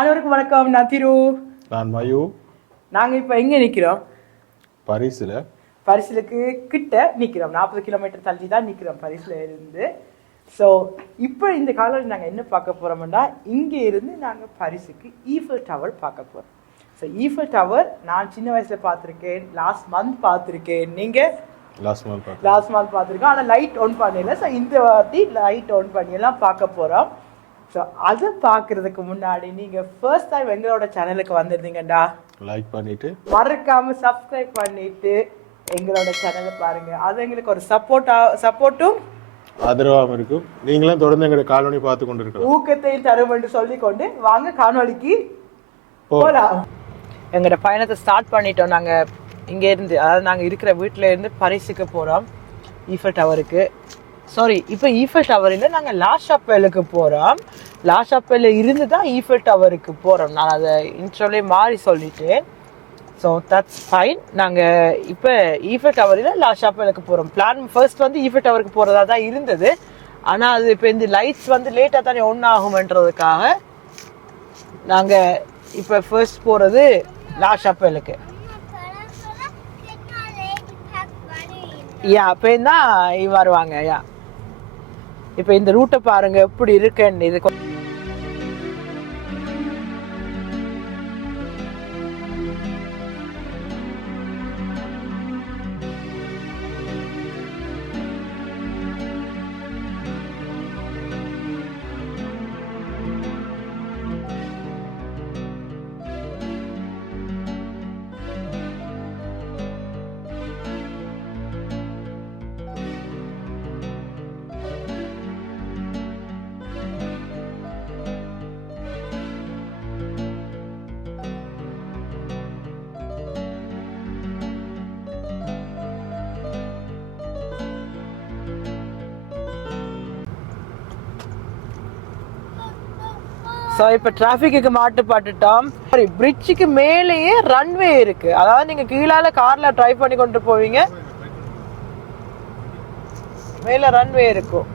அனைவருக்கும் வணக்கம். நான் திரு. நான் மயு. நாங்கள் இப்போ எங்கே நிற்கிறோம் பரிசில். பரிசலுக்கு கிட்ட நிற்கிறோம் நாற்பது கிலோமீட்டர் தள்ளி தான் நிற்கிறோம் பரிசில் இருந்து. ஸோ இப்போ இந்த காலையில் நாங்கள் என்ன பார்க்க போகிறோம்னா இங்கே இருந்து நாங்கள் பரிசுக்கு ஈஃபில் டவர் பார்க்க போகிறோம் ஸோ ஈஃபில் டவர் நான் சின்ன வயசில் பார்த்துருக்கேன். லாஸ்ட் மந்த் பார்த்துருக்கேன். நீங்கள் லாஸ்ட் மந்த் பார்த்தேன் லாஸ்ட் மந்த் பார்த்துருக்கோம். ஆனால் லைட் ஆன் பண்ணல. ஸோ இந்த வாட்டி லைட் ஆன் பண்ணி எல்லாம் பார்க்க போகிறோம் ஸோ அதை பார்க்கறதுக்கு முன்னாடி நீங்கள் ஃபர்ஸ்ட் டைம் எங்களோட சேனலுக்கு வந்திருந்தீங்கடா. லைக் பண்ணிட்டு. மறக்காம சப்ஸ்கிரைப் பண்ணிட்டு எங்களோட சேனலை பாருங்க. அது எங்களுக்கு ஒரு சப்போர்ட்டா சப்போர்ட்டும் ஆதரவாகவும் இருக்கும். நீங்களும் தொடர்ந்து எங்களுடைய காலனி பார்த்து கொண்டு இருக்கலாம் ஊக்கத்தையும் தரும் என்று சொல்லிக்கொண்டு வாங்க காணொளிக்கு போ. போலாம். எங்களோட பயணத்தை ஸ்டார்ட் பண்ணிட்டோம். நாங்க இங்க இருந்து அதாவது நாங்க இருக்கிற வீட்ல இருந்து பரிசுக்கு போறோம். ஈஃபல் டவருக்கு சாரி இப்போ ஈஃபல் டவர் இல்லை நாங்கள் லாஷாப்பேலுக்கு போகிறோம் லாஷாப்பேல இருந்து தான் ஈஃபல் டவருக்கு போகிறோம் நான் அதை இன்ட்ரோலே மாறி சொல்லிட்டேன் ஸோ தட்ஸ் ஃபைன் நாங்கள் இப்போ ஈஃபல் டவர் இல்லை லாஷாப்பேலுக்கு போகிறோம் பிளான் ஃபர்ஸ்ட் வந்து ஈஃபல் டவருக்கு போகிறதா தான் இருந்தது. ஆனால் அது இப்போ இந்த லைட்ஸ் வந்து லேட்டாக தானே ஒன்று ஆகுமென்றதுக்காக நாங்கள் இப்போ ஃபர்ஸ்ட் போகிறது லாஷாப்பேலுக்கு யா இப்போ தான் வருவாங்க. யா இப்போ இந்த ரூட்டை பாருங்க எப்படி இருக்குன்னு இது ஸோ இப்போ டிராஃபிக்கு மாட்டுப்பட்டுட்டோம் சாரி சரி பிரிட்ஜுக்கு மேலேயே ரன்வே இருக்கு. அதாவது நீங்க கீழால கார்ல டிரைவ் பண்ணி கொண்டு போவீங்க. மேல ரன்வே இருக்கும்.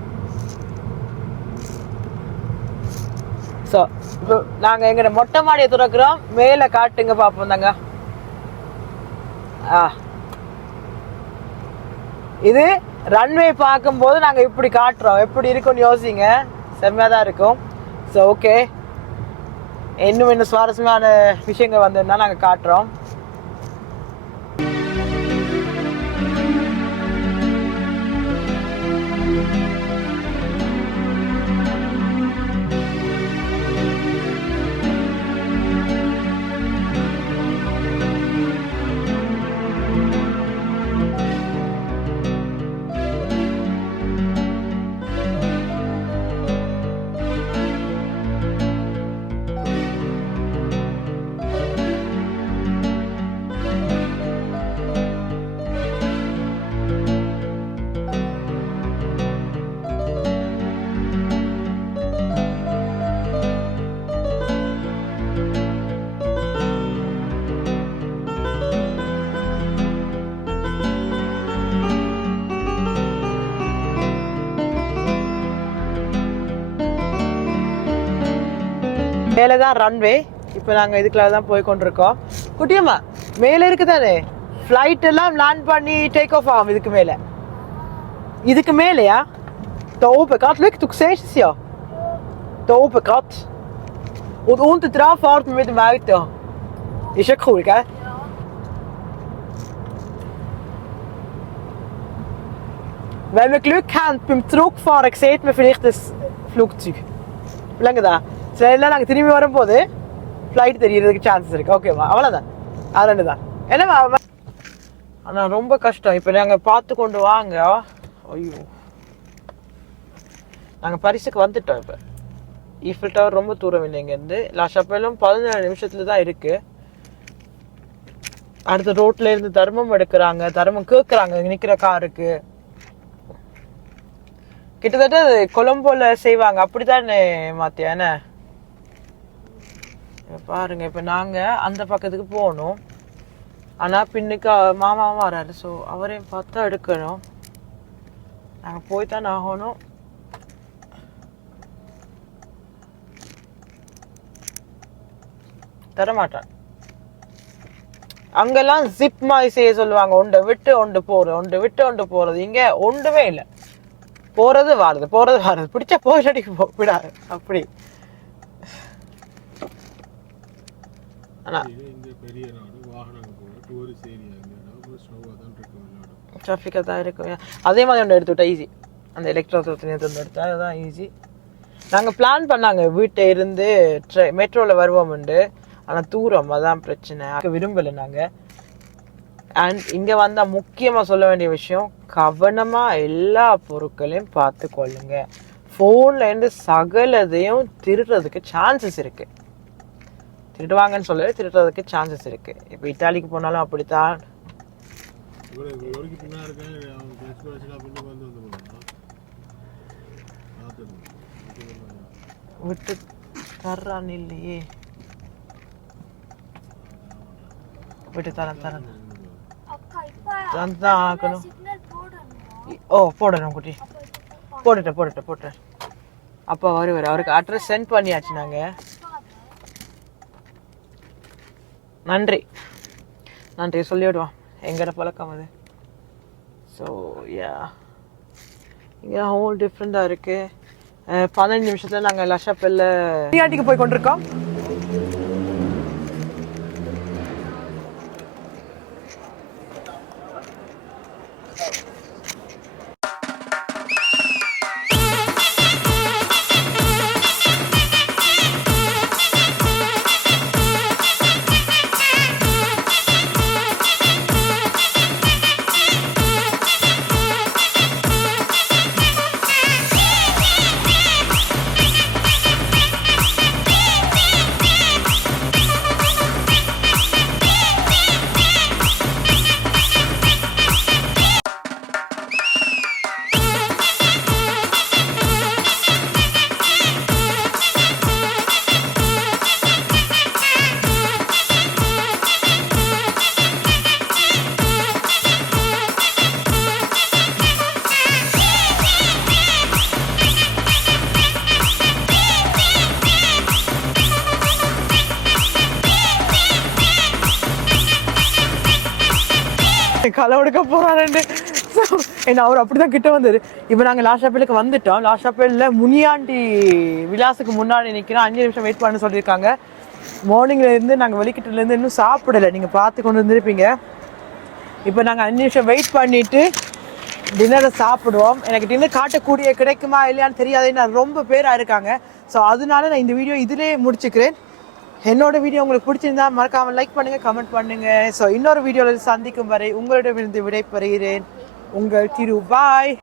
ஸோ இப்போ நாங்க எங்கட மொட்டை மாடியை திறக்கிறோம். மேல காட்டுங்க பார்ப்போம் தாங்க. ஆ. இது ரன்வே பார்க்கும்போது நாங்கள் இப்படி காட்டுறோம். எப்படி இருக்கும்னு யோசிங்க. செம்மையாக தான் இருக்கும். ஸோ ஓகே இன்னும் இன்னும் சுவாரஸ்யமான விஷயங்கள் வந்திருந்தா நாங்கள் காட்டுறோம். மேலே தான் ரன்வே இப்போ நாங்கள் இதுக்குள்ள தான் போய் கொண்டிருக்கோம் குட்டியம்மா மேலே இருக்குதானே ஃப்ளைட் எல்லாம் லேண்ட் பண்ணி டேக் ஆஃப் ஆகும் இதுக்கு மேலே இதுக்கு மேலேயா Daar open kat lukt ook steeds ja. Daar open kat. Und unten dran fährt man mit dem Auto. Ist ja cool, gell? Wenn wir Glück haben beim Zurückfahren, sieht man vielleicht das Flugzeug. இல்லைங்க தான் சில எல்லாம் நாங்கள் திரும்பி வரும்போது flight தெரியறதுக்கு chances இருக்குது ஓகேவா அவ்வளோதான் அது ரெண்டு தான் என்னவா? ஆனால் ரொம்ப கஷ்டம். இப்போ நாங்கள் பார்த்து கொண்டு வாங்க. ஐயோ. நாங்கள் பரிசுக்கு வந்துட்டோம் இப்போ. ஈஃபில் டவர் ரொம்ப தூரம் இல்லை இங்கேருந்து. லாஷாப்பேலும் பதினேழு நிமிஷத்தில் தான் இருக்குது அடுத்த ரோட்டில் இருந்து தர்மம் எடுக்கிறாங்க. தர்மம் கேட்குறாங்க நிற்கிற காருக்கு கிட்டத்தட்ட அது கொலம்போல செய்வாங்க. அப்படித்தானே மாத்தியா? என்ன? பாருங்க இப்போ நாங்கள் அந்த பக்கத்துக்கு போகணும் ஆனால் பின்னுக்கு மாமாவும் வராரு. ஸோ அவரையும் பார்த்தா எடுக்கணும். நாங்கள் போய் தான் ஆகணும். தரமாட்டான். அங்கெல்லாம் ஜிப் மாதிரி செய்ய சொல்லுவாங்க. ஒன்றை விட்டு ஒன்று போகிறது ஒன்று விட்டு ஒன்று போகிறது இங்கே ஒன்றுமே இல்லை. போறது வாருது போகிறது வாருது. பிடிச்ச போயிட்டடிக்கு போ விடாது. அப்படி. ஆனா இது இந்த பெரிய நாடு வாகனம் போக டூரிஸ்ட் ஏரியா இங்கே ஸ்லோவாக தான் டிராஃபிக்காக இருக்கும் அதே மாதிரி ஒன்று எடுத்து விட்டா ஈஸி அந்த எலக்ட்ரோ ஒன்று எடுத்தா அதுதான் ஈஸி நாங்கள் பிளான் பண்ணாங்க வீட்டை இருந்து ட்ரெ மெட்ரோவில் வருவோம்ண்டு ஆனால் தூரம் அதான் பிரச்சனை. விரும்பலை நாங்கள் அண்ட் இங்கே வந்தால் முக்கியமாக சொல்ல வேண்டிய விஷயம் கவனமாக எல்லா பொருட்களையும் பார்த்து கொள்ளுங்க ஃபோன்ல இருந்து சகலதையும் திருடுறதுக்கு சான்சஸ் இருக்கு. திருடுவாங்கன்னு சொல்லல திருடுறதுக்கு சான்சஸ் இருக்கு. இப்போ இத்தாலிக்கு போனாலும் அப்படித்தான். விட்டு தர்றான் இல்லையே. விட்டு தரேன் தரேன் தான் ஆக்கணும் ஓ போடணும் குட்டி. போட்டுட்டேன் போட்டுட்டேன் போட்டேன் அப்பா வருவார் அவருக்கு அட்ரஸ் சென்ட் பண்ணியாச்சு நாங்கள் நன்றி. நன்றி. சொல்லிவிடுவோம் எங்கட பழக்கம் அது. ஸோ யா இங்கே ஹோல் டிஃப்ரெண்ட்டாக இருக்குது பதினஞ்சு நிமிஷத்தில் நாங்கள் லஷப்பில் பிரியாட்டிக்கு போய் கொண்டிருக்கோம். களை எடுக்க போறாருன்னு. என்ன அவர் அப்படிதான் கிட்ட வந்தார். இப்போ நாங்க லாஸ்ட் ஷாப்பிலுக்கு வந்துட்டோம். லாஸ்ட் ஷாப்பில் முனியாண்டி விலாஸுக்கு முன்னாடி நிக்கிறோம். அஞ்சு நிமிஷம் வெயிட் பண்ண சொல்லியிருக்காங்க. மார்னிங்ல இருந்து நாங்க இருந்து இன்னும் சாப்பிடல. நீங்க பார்த்து கொண்டு வந்திருப்பீங்க. இப்போ நாங்க அஞ்சு நிமிஷம் வெயிட் பண்ணிட்டு டின்னரை சாப்பிடுவோம். எனக்கு டின்னர் காட்டக்கூடிய கிடைக்குமா இல்லையான்னு தெரியாது நான் ரொம்ப பேராக இருக்காங்க. ஸோ அதனால நான் இந்த வீடியோ இதிலே முடிச்சுக்கிறேன். என்னோட வீடியோ உங்களுக்கு பிடிச்சிருந்தா மறக்காம லைக் பண்ணுங்க கமெண்ட் பண்ணுங்க. ஸோ இன்னொரு வீடியோவில் சந்திக்கும் வரை உங்களிடமிருந்து விடைபெறுகிறேன். உங்கள் திரு பாய்.